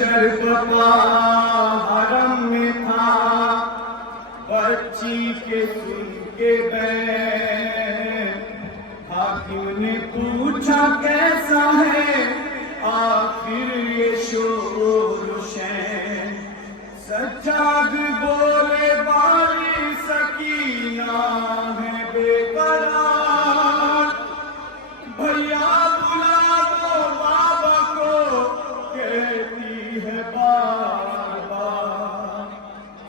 महशर बपा हरम में था, बच्ची के सुन के गए। हाकिम ने पूछा कैसा है आखिर ये शोर शैन। सज्जाद बोले बारी सकीना है बेकरार। भैया बुला दो बाबा को कहती है बार बार।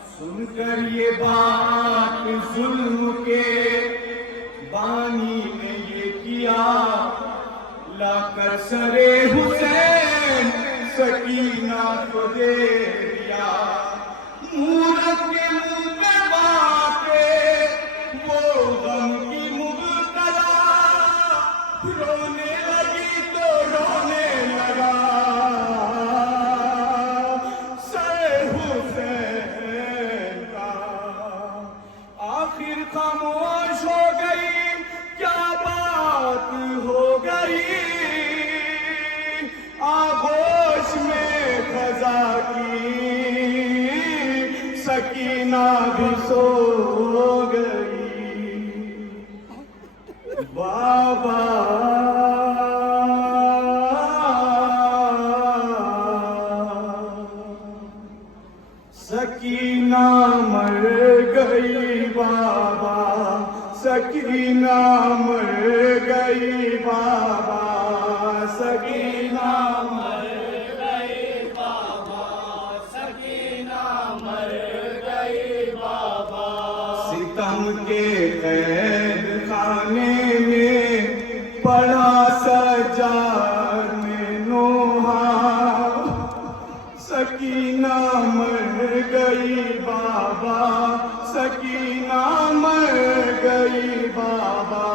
सुनकर ये बात जुल्म के बानी ने ये किया, लाकर सरे हुसैन सकीना को दे दिया। मूरत के मुंह पे बाके वो गम की मुबतला, रोने लगी तो रोने लगा सरे हुसैन का। आखिर खामोश हो गई, क्या बात हो गई। आगोश में खजा की सकीना भी सो गई। बाबा सकीना मर गई बाबा, सकीना मर गई बाबा, सकीना मर गई बाबा, सकीना मर गई बाबा। सितम के कैद खाने में पड़ा सजाद में नोहा, सकीना मर गई बाबा, सकीना मर गई बाबा,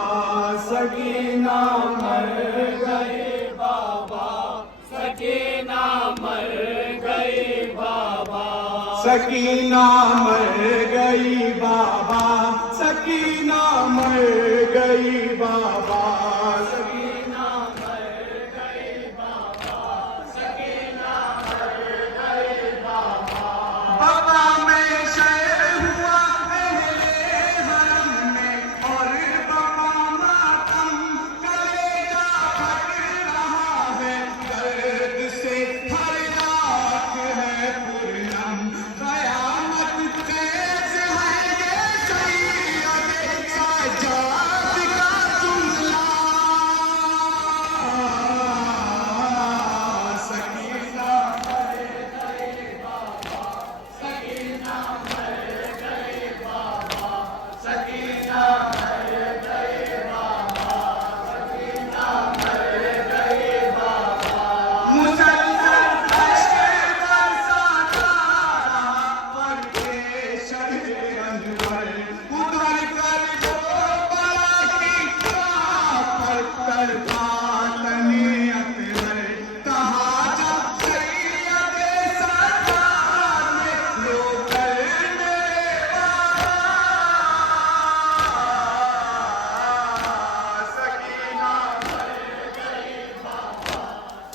सकीना मर गई बाबा, सकीना मर गई बाबा, सकीना मर गई बाबा, सकीना मर गई बाबा, सकीना मर गई बाबा, सकीना मर गई बाबा। बाबा मैं शेर हुआ पहले हरम में, और बाबा मातम कलेजा फट रहा है। दर्द से हर रात है पूनम, कयामत कैसे है ये सैयद सज्जाद का जुमला। सकीना मर गई बाबा, सकीना मर गई बाबा, सकीना मर गई बाबा, सकीना मर गई बाबा। मुसलसल अश्क बरसाता रहा परदेशन अनवर, उधर कर जो बला की पर तरफा तने अकबर। कहा जब सैयद सरकार ने लो करने वाला। सकीना मर गई बाबा,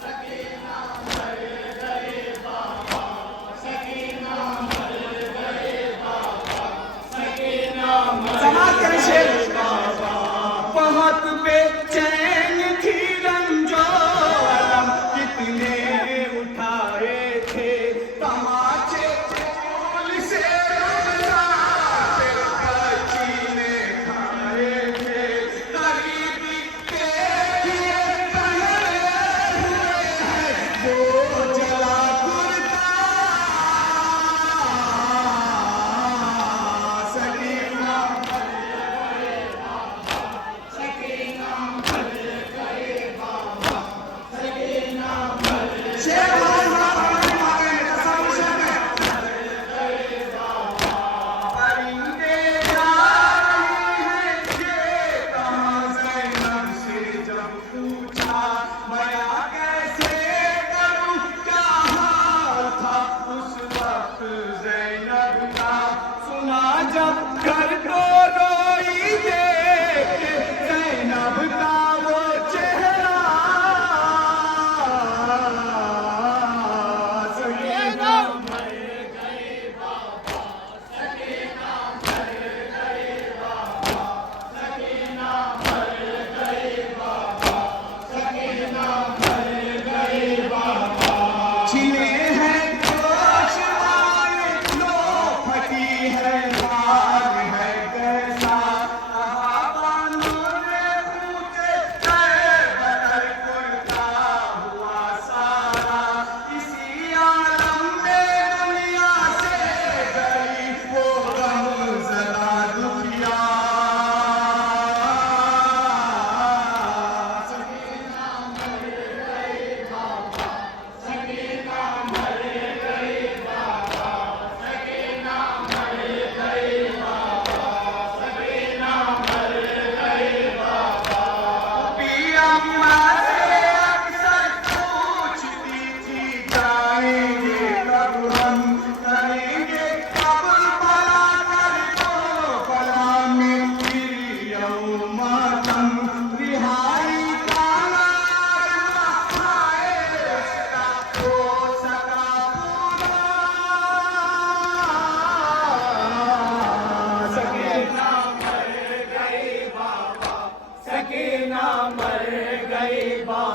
सकीना मर गई बाबा, सकीना मर गई बाबा, सकीना मर गई बाबा। बहुत बेचैन थी रंजो अलम, कितने उठाए थे तमाचे फूल से रुखसार, कचीने खाए थे गरीबी के लिए पहने हुए हैं वो जला कुर्ता। सकीना मर गई बाबा, सकीना मर गई बाबा, सकीना मर शेर परिंदे जा रही हैं ये कहाँ। ज़ैनब से जब पूछा बया कैसे करूं, क्या हाल था उस वक्त ज़ैनब का। सुना जब घर को रोई देख के ज़ैनब का वो चेहरा।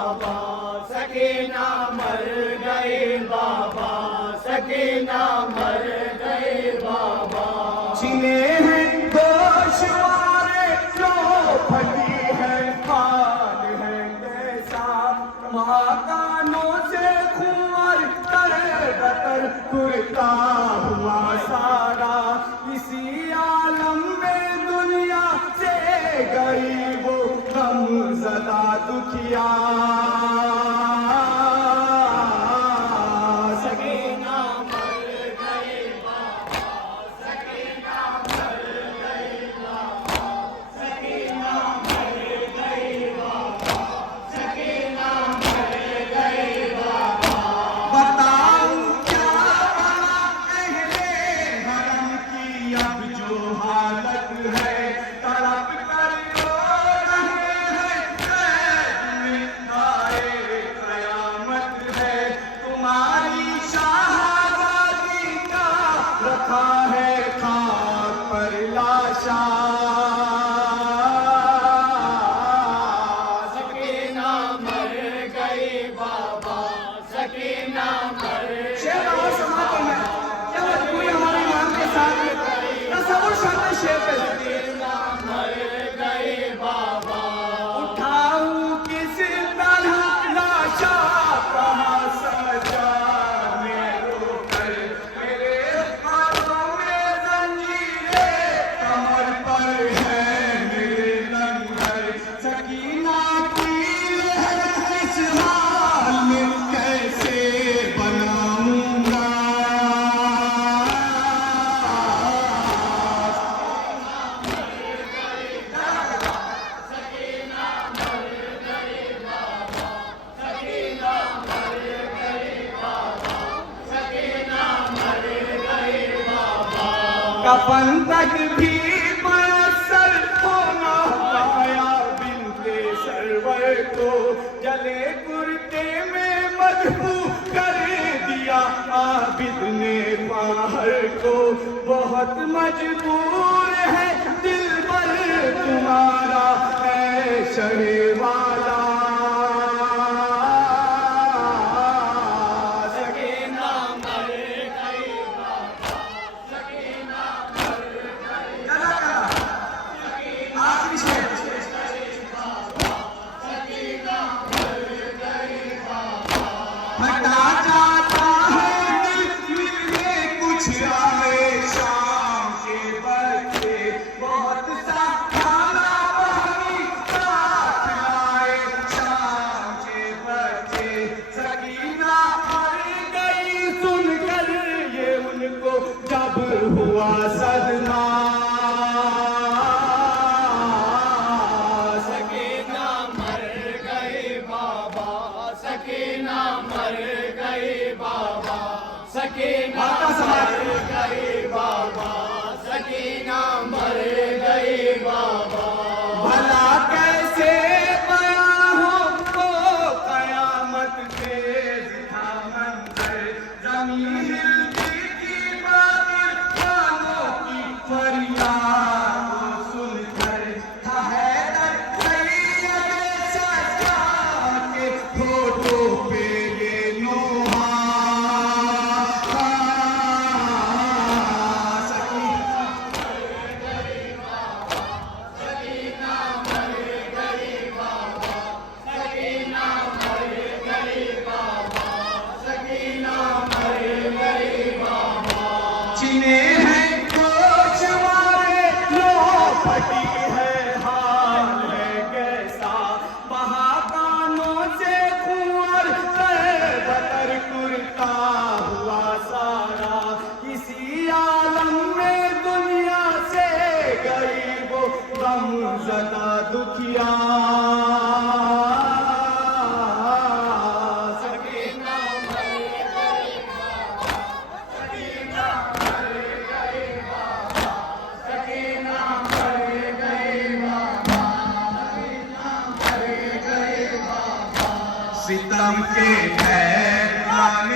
बाबा, सकीना मर गई बाबा, सकीना मर गई बाबा। छिने हैं गोशवारे जो फटी है, हाल है कैसा महाकानों से खुआर कर बतर कुर्ता हुआ सारा। इसी आलम में दुनिया से गई वो गम ज़दा दुखिया। सकीना मर गई बाबा, सकीना मर गई बाबा, सकीना मर गई बाबा, सकीना मर गई बाबा। बताऊं क्या बना अहले हरम की अब जो हालत है, तड़प कर रो रहे हैं कैद में आए कयामत है। तुम्हारी शाहज़ादी का रखा है खाक पर लाशा। सकीना मर गई बाबा, सकीना मर शेर और समाते हैं क्या मजबूरी हमारे इमाम के साथ तसव्वुर शामिल शेर पे। सकीना मर गई बाबा, उठाऊं किस तरह लाशा कहाँ सजा में रोकर। मेरे हाथों में जंजीरें, कमर पर है मेरे लंगर। सकीना की लहर इस हाल में कैसे बनाऊंगा। कफन तक भी मयसर होना पाया बिनते सरवर को। जले कुर्ते में मजबूर कर दिया आबिद ने बाहर को। बहुत मजबूर है दिलबर तुम्हारा है शहे वाला। सकीना मर गई बाबा, सकीना मर गई बाबा, आखिरी शेर। सकीना मर गई बाबा, हटा जाता है दिल मिलने कुछ आए शाम के बच्चे। बहुत सा खाना पानी साथ लाए शाम के बच्चे। सकीना मर गई सुनकर ये उनको जब हुआ सदमा। सकीना मर गई बाबा, सकीना मर गई बाबा, सकीना मर गई बाबा, सकीना मर गई बाबा। भला कैसे बयां हो तो कयामत के था मंजर। जमीन हिलती थी बाकी कानों की फरियाद सुनकर। था हैदर सैयद सज्जाद के फोटो पे ये नोहा। छिने हैं गोशवारे लो फटी है, हाल है कैसा महाकानों से कुंवर बतर कुर्ता हुआ सारा। इसी आलम में दुनिया से गई वो गम ज़दा दुखिया। सकीना मर गई बाबा, सकीना मर गई बाबा, सकीना मर गई बाबा, सकीना मर गई बाबा। सितम के पैगाम